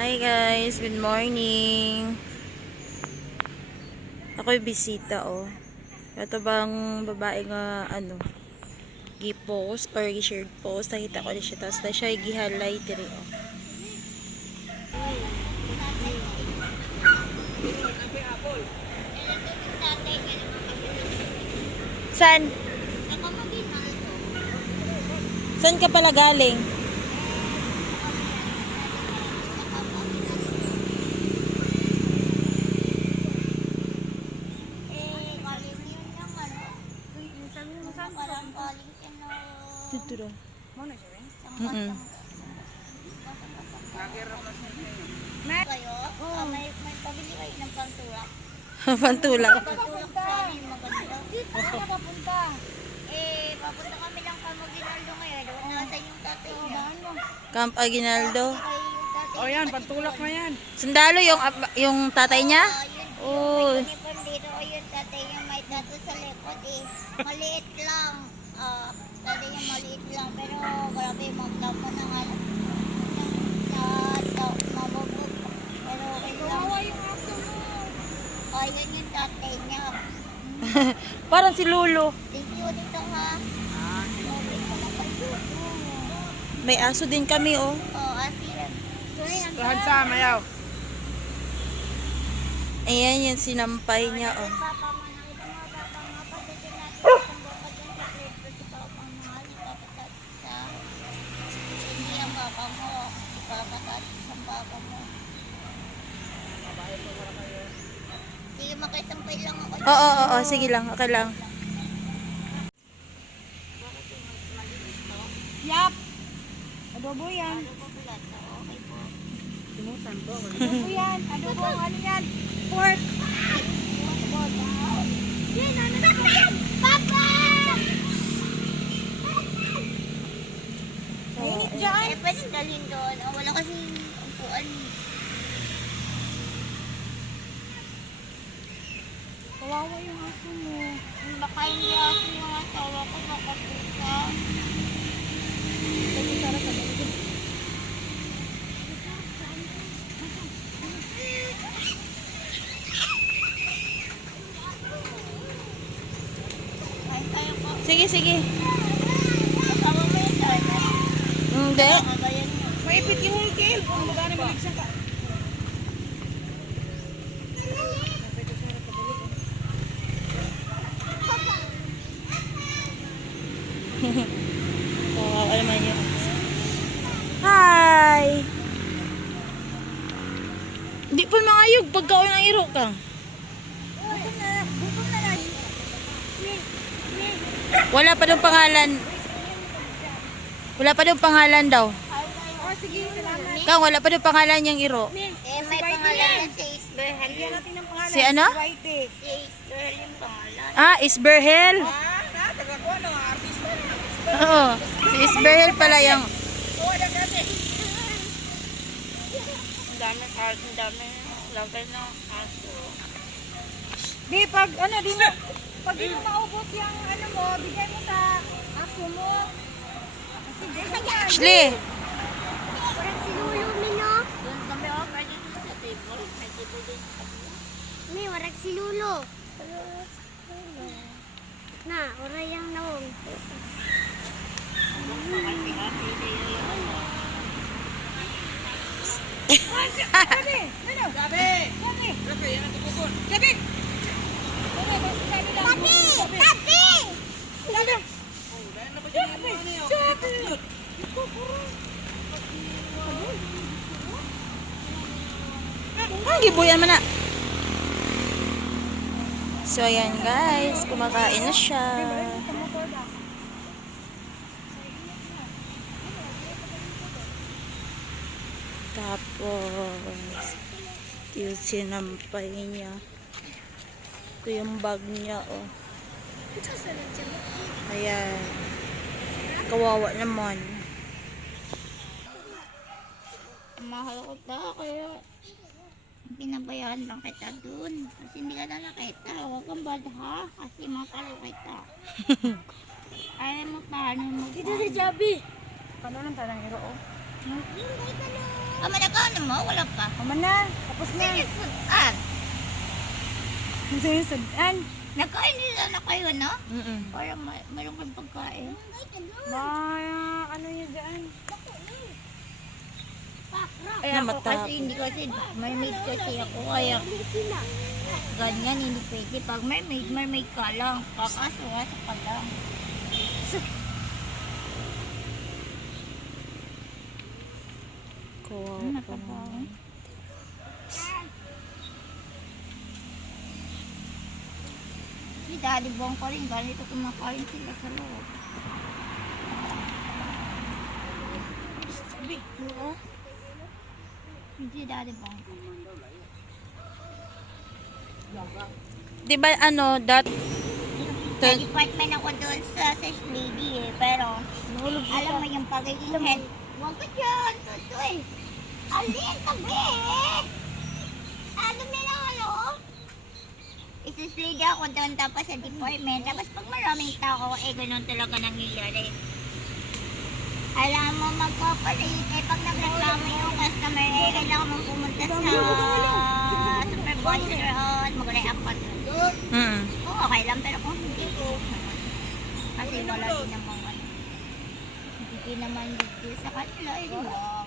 Hi guys, good morning. Ako'y bisita oh. Ito bang babae nga gi-post or gi-shared post, nakita ko na siya, tapos na siya gihalay diri oh. San? San ka pala galing? Dito daw. Kayo? May pabili kayo ng pantulak. Pantulak. Pantulak sa amin maganda. Dito ka papunta. Papunta kami lang Ginaldo ngayon. Nasa yung tatay niya. Camp Aguinaldo. Oh, yan, pantulak na yan. Sundalo yung tatay niya? Oh. May dito o yung tatay niya may tato sa likod eh. Maliit lang. Tatay niya maliit lang. Pero grabe magtapo ng ano. Mababot. Pero okay lang. Kawawa yung aso mo. Yun yung tatay niya. Parang si Lolo. Thank you dito ha. Okay ko na pa yun. May aso din kami oh. Asian. Tuhan sa mayaw. Ayan yung sinampay niya oh. Papa mo na ito mga papa nga pagdating natin sa buka dyan sa grade 2 si papa mahal ipapatat sa hindi ang papa mo ipapatat sa papa mo. Sige makisampay lang ako. Oo, sige lang, okay lang. Yap! Adobo yan. Okay po. Adobo yan. Adobo, ano yan? Pork. Yan, ano na po yan? Papa! Mainit dyan. Pwede dalhin doon. Wala kasi upuan. Kawawa yung aso mo. Baka hindi ako yung asawa ko makapusa. Ito para sa dito. Kain tayo po. Sige. Kasama mo yun tayo. Hindi. Kabayan mo. Maipit yung hulkil. Kung magana maligsan ka. Kawawa naman yun. Hi! Hindi pa mangayog pagkaon ng iro ka. Wala pa daw pangalan. Wala pa daw pangalan daw. Oh, sige. Salamat. Kang wala pa daw pangalan yung iro. May pangalan yan si Isberhel. Bigyan natin ng pangalan. Si ano? Whitey. Si Isberhel yung pangalan. Isberhel. Taga ko, ano, artista na. Oo. Si Isberhel pala yung... Ang dami lagay na aso. Di, pag di mo maubos yung ano mo, bigay mo sa aso mo. Kasi di ka yan. Ashley! Parang si Lulu, Mino. Doon kami pwede dito sa table. May table din sa kabila. May, warag si Lulu. Na, waray yung nawong. Sabi! Ano? Sabi! Sabi! Yan ang tukukon. Sabi! Tapi! Tapi! Sabi! Sabi! Ang gibuyan man na. So, ayan guys. Kumakain na siya. Tapos, yung sinampay niya. Ito yung bag niya, oh. Ayan. Kawawa naman. Mahal ko ta, kaya pinabayaan lang kita dun. Kasi hindi ka na nakita. Huwag kang bad ha. Kasi makalo kita. Ayaw mo paano mo. Dito si Jabi. Paano lang talang iro, oh? Hindi ka na. Manakaw mo, wala pa. Tama na. Tapos na. Sinusudan. Sinusudan. Nakain nila na kayo, no? Mm-mm. Para mayroon kang pagkain. Ano yun dyan? Kaya ako kasi hindi kasi mermaid kasi ako. Kaya ganyan, hindi pwede. Pag mermaid ka lang. Kakasuwasa ka lang. Kawawa Ano pa pa ba? naman. Si Daddy Bong ko rin, ganito kumakain sila sa loob. Sabi, oo. Si Daddy Bong ko. Di ba ano, Sa department ako doon sa search lady eh, pero alam mo yung pagiging head. Huwag ka dyan, tutoy. Alin, tabi eh. Ano nila ano? Isis lady ako doon tapos sa department. Tapos pag maraming tao, ganun talaga nangyayari. Alam mo, magpapalit. Pag nagreklamo yung customer, kailangan mong pumunta sa supervisor at mag-react ka doon. Mm. Oo, okay lang, pero kung hindi ko, kasi wala din naman hindi naman dito sa kanila, lang.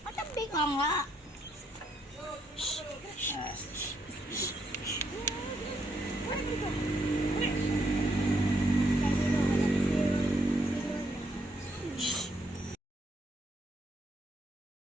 Matabi ka nga.